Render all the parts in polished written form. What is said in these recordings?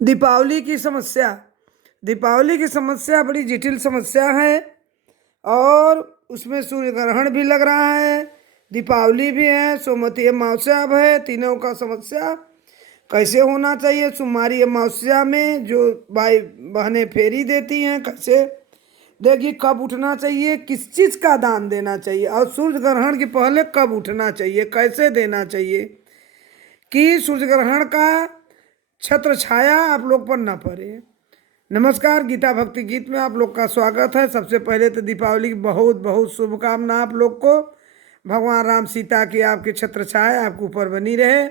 दीपावली की समस्या। दीपावली की समस्या बड़ी जटिल समस्या है और उसमें सूर्य ग्रहण भी लग रहा है, दीपावली भी है, सोमवती अमावस्या भी है। तीनों का समस्या कैसे होना चाहिए। सुमारी अमावस्या में जो भाई बहनें फेरी देती हैं कैसे देगी, कब उठना चाहिए, किस चीज़ का दान देना चाहिए, और सूर्य ग्रहण के पहले कब उठना चाहिए, कैसे देना चाहिए कि सूर्य ग्रहण का छत्र छाया आप लोग पर न पड़े। नमस्कार, गीता भक्ति गीत में आप लोग का स्वागत है। सबसे पहले तो दीपावली की बहुत बहुत शुभकामना आप लोग को। भगवान राम सीता की आपके छत्र छाया आपके ऊपर बनी रहे।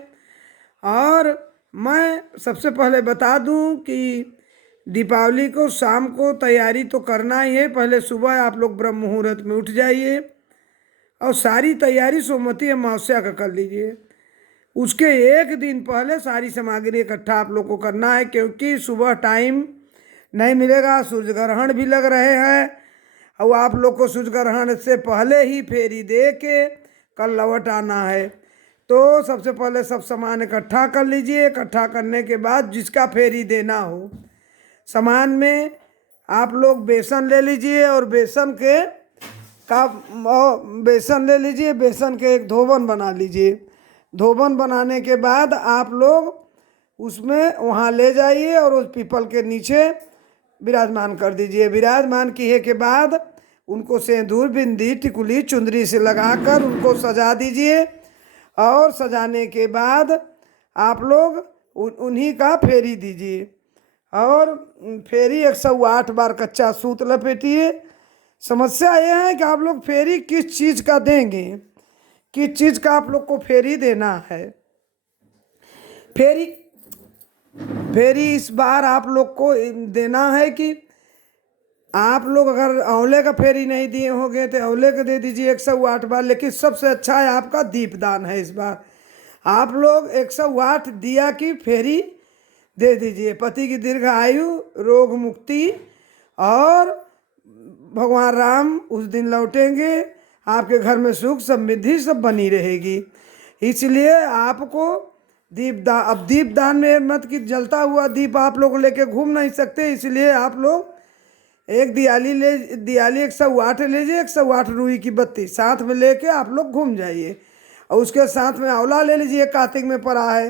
और मैं सबसे पहले बता दूं कि दीपावली को शाम को तैयारी तो करना ही है। पहले सुबह आप लोग ब्रह्म मुहूर्त में उठ जाइए और सारी तैयारी सोमवती अमावस्या का कर लीजिए। उसके एक दिन पहले सारी सामग्री इकट्ठा आप लोग को करना है, क्योंकि सुबह टाइम नहीं मिलेगा। सूर्य ग्रहण भी लग रहे हैं और आप लोग को सूर्य ग्रहण से पहले ही फेरी दे के कल लौट आना है। तो सबसे पहले सब सामान इकट्ठा कर लीजिए। इकट्ठा करने के बाद जिसका फेरी देना हो, सामान में आप लोग बेसन ले लीजिए और बेसन ले लीजिए। बेसन के एक धोवन बना लीजिए। धोवन बनाने के बाद आप लोग उसमें वहाँ ले जाइए और उस पीपल के नीचे विराजमान कर दीजिए। विराजमान किए के बाद उनको सिंदूर बिंदी टिकुली चुंदरी से लगाकर उनको सजा दीजिए। और सजाने के बाद आप लोग उन्हीं का फेरी दीजिए। और फेरी 108 बार कच्चा सूत लपेटिए। समस्या यह है कि आप लोग फेरी किस चीज़ का देंगे, किस चीज़ का आप लोग को फेरी देना है। फेरी फेरी इस बार आप लोग को देना है कि आप लोग अगर आंवले का फेरी नहीं दिए होंगे तो आंवले का दे दीजिए 108 बार। लेकिन सबसे अच्छा है आपका दीपदान है। इस बार आप लोग 108 दिया की फेरी दे दीजिए। पति की दीर्घ आयु, रोग मुक्ति, और भगवान राम उस दिन लौटेंगे, आपके घर में सुख समृद्धि सब बनी रहेगी। इसलिए आपको अब दीपदान में मत कि जलता हुआ दीप आप लोग लेके घूम नहीं सकते। इसलिए आप लोग एक दियाली 108 लीजिए। 108 रुई की बत्ती साथ में लेके आप लोग घूम जाइए। और उसके साथ में आंवला ले लीजिए, कार्तिक में पड़ा है।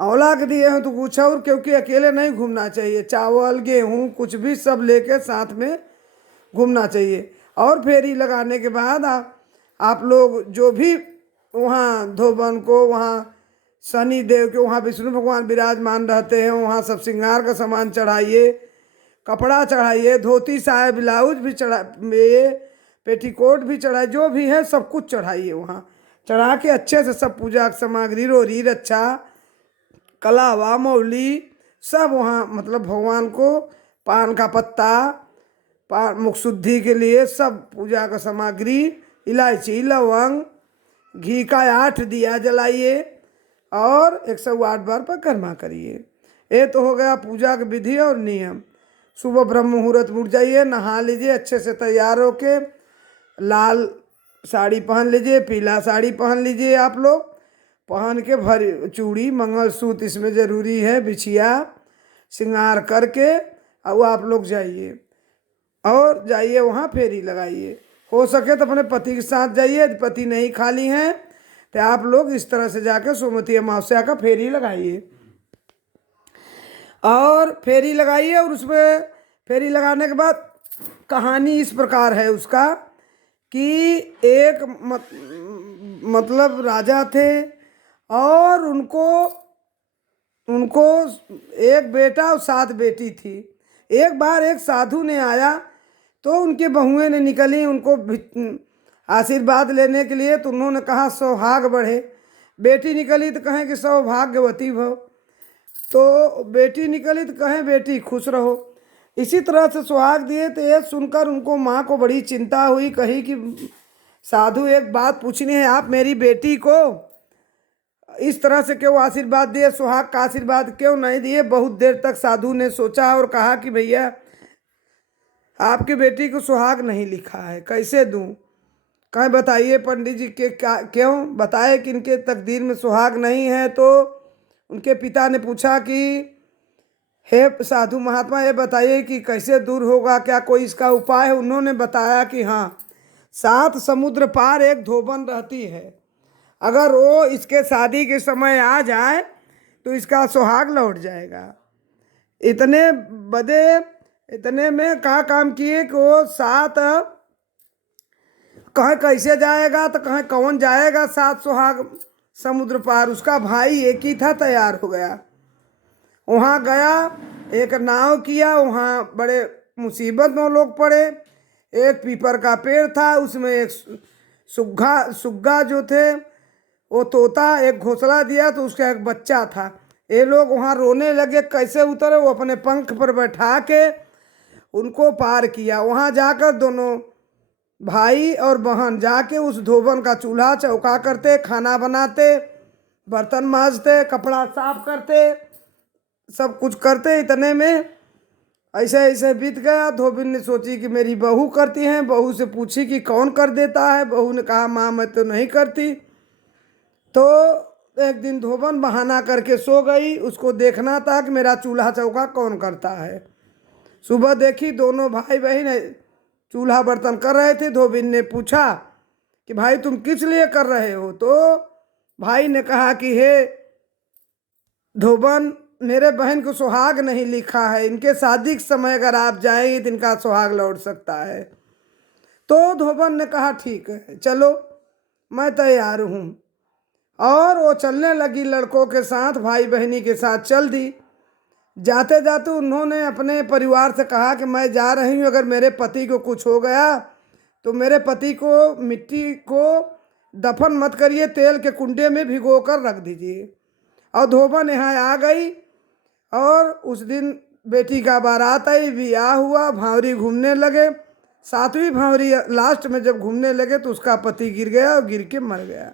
आंवला के दिए हैं तो कुछ और, क्योंकि अकेले नहीं घूमना चाहिए। चावल गेहूँ कुछ भी सब लेके साथ में घूमना चाहिए। और फेरी लगाने के बाद आप लोग जो भी वहाँ धोबन को, वहाँ शनि देव के, वहाँ विष्णु भगवान विराजमान रहते हैं, वहाँ सब श्रृंगार का सामान चढ़ाइए, कपड़ा चढ़ाइए, धोती साया ब्लाउज भी चढ़ाइए, पेटीकोट भी चढ़ाइए, जो भी है सब कुछ चढ़ाइए। वहाँ चढ़ा के अच्छे से सब पूजा सामग्री रोरी रक्षा कलावा मौली सब वहाँ मतलब भगवान को पान का पत्ता, मुख शुद्धि के लिए सब पूजा का सामग्री, इलायची लौंग घी का 8 दिया जलाइए और 108 बार परिक्रमा करिए। ये तो हो गया पूजा की विधि और नियम। सुबह ब्रह्म मुहूर्त में उठ जाइए, नहा लीजिए, अच्छे से तैयार होके लाल साड़ी पहन लीजिए, पीला साड़ी पहन लीजिए। आप लोग पहन के भर चूड़ी मंगलसूत्र इसमें ज़रूरी है, बिछिया श्रृंगार करके और आप लोग जाइए और जाइए वहाँ फेरी लगाइए। हो सके तो अपने पति के साथ जाइए। यदि पति नहीं खाली हैं तो आप लोग इस तरह से जाकर सोमवती अमावस्या का फेरी लगाइए। और फेरी लगाइए और उसमें फेरी लगाने के बाद कहानी इस प्रकार है उसका कि एक मतलब राजा थे और उनको एक बेटा और 7 बेटी थी। एक बार एक साधु ने आया तो उनके बहुएं ने निकली उनको आशीर्वाद लेने के लिए। तो उन्होंने कहा सौभाग बढ़े। बेटी निकली तो कहें कि सौभाग्यवती भव, तो बेटी निकली तो कहें बेटी खुश रहो। इसी तरह से सुहाग दिए। तो ये सुनकर उनको माँ को बड़ी चिंता हुई। कही कि साधु एक बात पूछनी है, आप मेरी बेटी को इस तरह से क्यों आशीर्वाद दिए, सुहाग का आशीर्वाद क्यों नहीं दिए। बहुत देर तक साधु ने सोचा और कहा कि भैया आपकी बेटी को सुहाग नहीं लिखा है, कैसे दूं। कहें बताइए पंडित जी के क्यों। बताए कि इनके तकदीर में सुहाग नहीं है। तो उनके पिता ने पूछा कि हे साधु महात्मा, ये बताइए कि कैसे दूर होगा, क्या कोई इसका उपाय है? उन्होंने बताया कि हाँ, 7 समुद्र पार एक धोबन रहती है। अगर वो इसके शादी के समय आ जाए तो इसका सुहाग लौट जाएगा। इतने बदे, इतने में क्या काम किए कि वो 7 कहे कैसे जाएगा तो कहे कौन जाएगा 7 सुहाग समुद्र पार। उसका भाई एक ही था, तैयार हो गया, वहाँ गया, एक नाव किया। वहाँ बड़े मुसीबत में लोग पड़े। एक पीपर का पेड़ था, उसमें एक सुग्गा जो थे वो तोता एक घोंसला दिया तो उसका एक बच्चा था। ये लोग वहाँ रोने लगे, कैसे उतरे? वो अपने पंख पर बैठा के उनको पार किया। वहाँ जाकर दोनों भाई और बहन जाके उस धोबन का चूल्हा चौका करते, खाना बनाते, बर्तन मांजते, कपड़ा साफ करते, सब कुछ करते। इतने में ऐसे ऐसे बीत गया। धोबिन ने सोची कि मेरी बहू करती हैं। बहू से पूछी कि कौन कर देता है? बहू ने कहा माँ मैं तो नहीं करती। तो एक दिन धोबन बहाना करके सो गई। उसको देखना था कि मेरा चूल्हा चौका कौन करता है। सुबह देखी दोनों भाई बहन चूल्हा बर्तन कर रहे थे। धोबिन ने पूछा कि भाई तुम किस लिए कर रहे हो? तो भाई ने कहा कि हे धोबन, मेरे बहन को सुहाग नहीं लिखा है, इनके शादी के समय अगर आप जाएंगे तो इनका सुहाग लौट सकता है। तो धोबन ने कहा ठीक है, चलो मैं तैयार हूँ। और वो चलने लगी लड़कों के साथ, भाई बहनी के साथ चल दी। जाते जाते उन्होंने अपने परिवार से कहा कि मैं जा रही हूँ, अगर मेरे पति को कुछ हो गया तो मेरे पति को मिट्टी को दफन मत करिए, तेल के कुंडे में भिगो कर रख दीजिए। और धोबन यहाँ आ गई और उस दिन बेटी का बारात आई, ब्याह हुआ, भांवरी घूमने लगे। 7वीं भांवरी लास्ट में जब घूमने लगे तो उसका पति गिर गया और गिर के मर गया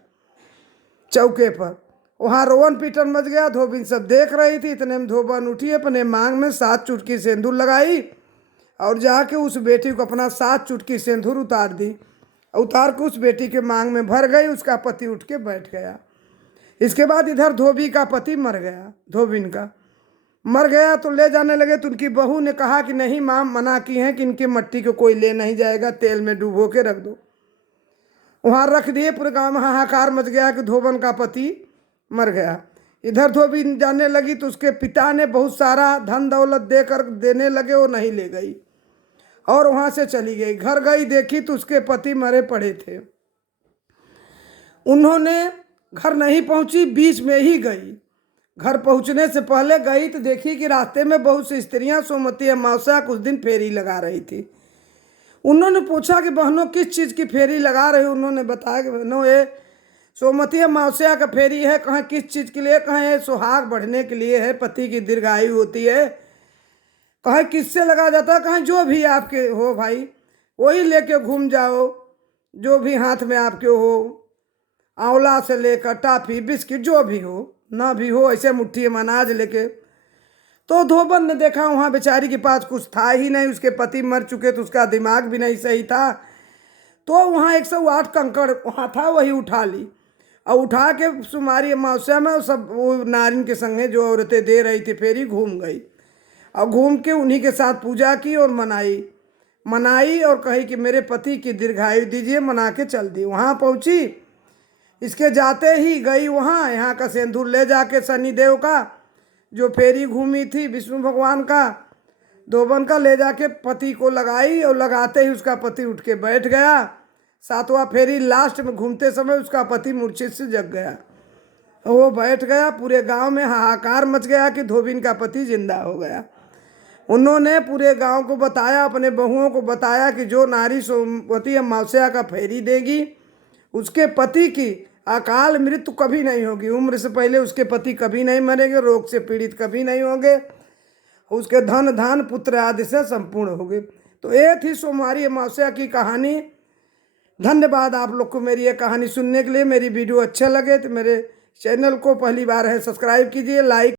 चौके पर। वहाँ रोवन पीटन मच गया। धोबिन सब देख रही थी। इतने में धोबन उठी, अपने मांग में 7 चुटकी सिंदूर लगाई और जाके उस बेटी को अपना 7 चुटकी सिंदूर उतार दी। उतार के उस बेटी के मांग में भर गई। उसका पति उठ के बैठ गया। इसके बाद इधर धोबी का पति मर गया, धोबिन का मर गया। तो ले जाने लगे तो उनकी बहू ने कहा कि नहीं माँ मना की है कि इनकी मट्टी को कोई ले नहीं जाएगा, तेल में डुबो के रख दो। वहाँ रख दिए। पूरे गाँव में हाहाकार मच गया कि धोबन का पति मर गया। इधर धोबी जाने लगी तो उसके पिता ने बहुत सारा धन दौलत देने लगे, वो नहीं ले गई और वहाँ से चली गई। घर गई, देखी तो उसके पति मरे पड़े थे। उन्होंने घर नहीं पहुंची, बीच में ही गई। घर पहुंचने से पहले गई तो देखी कि रास्ते में बहुत सी स्त्रियां सोमवती अमावस्या कुछ दिन फेरी लगा रही थी। उन्होंने पूछा कि बहनों किस चीज़ की फेरी लगा रही हो? उन्होंने बताया कि बहनों ये सोमवती अमावस्या का फेरी है। कहाँ किस चीज़ के लिए? कहाँ सुहाग बढ़ने के लिए है, पति की दीर्घायु होती है। कहाँ किससे लगा जाता है? कहाँ जो भी आपके हो भाई वही लेके घूम जाओ, जो भी हाथ में आपके हो, आंवला से लेकर टाफी बिस्किट जो भी हो, ना भी हो, ऐसे मुट्ठी में अनाज लेके। तो धोबन ने देखा वहाँ बेचारी के पास कुछ था ही नहीं, उसके पति मर चुके तो उसका दिमाग भी नहीं सही था। तो वहाँ 108 कंकड़ वहाँ था, वही उठा ली और उठा के सुमारी अमावस्या में सब वो नारिन के संगे जो औरतें दे रही थी फेरी घूम गई और घूम के उन्हीं के साथ पूजा की और मनाई और कही कि मेरे पति की दीर्घायु दीजिए, मना के चल दी। वहाँ पहुँची, इसके जाते ही गई वहाँ, यहाँ का सिंदूर ले जाके शनिदेव का जो फेरी घूमी थी विष्णु भगवान का, धोबन का, ले जाके पति को लगाई और लगाते ही उसका पति उठ के बैठ गया। 7वां फेरी लास्ट में घूमते समय उसका पति मूर्छित से जग गया, वो बैठ गया। पूरे गांव में हाहाकार मच गया कि धोबिन का पति जिंदा हो गया। उन्होंने पूरे गांव को बताया, अपने बहुओं को बताया कि जो नारी सोमवती अमावस्या का फेरी देगी उसके पति की अकाल मृत्यु कभी नहीं होगी, उम्र से पहले उसके पति कभी नहीं मरेंगे, रोग से पीड़ित कभी नहीं होंगे, उसके धन धान पुत्र आदि से संपूर्ण होंगे। तो ये थी सोमवारी अमावस्या की कहानी। धन्यवाद आप लोग को मेरी ये कहानी सुनने के लिए। मेरी वीडियो अच्छा लगे तो मेरे चैनल को पहली बार है सब्सक्राइब कीजिए, लाइक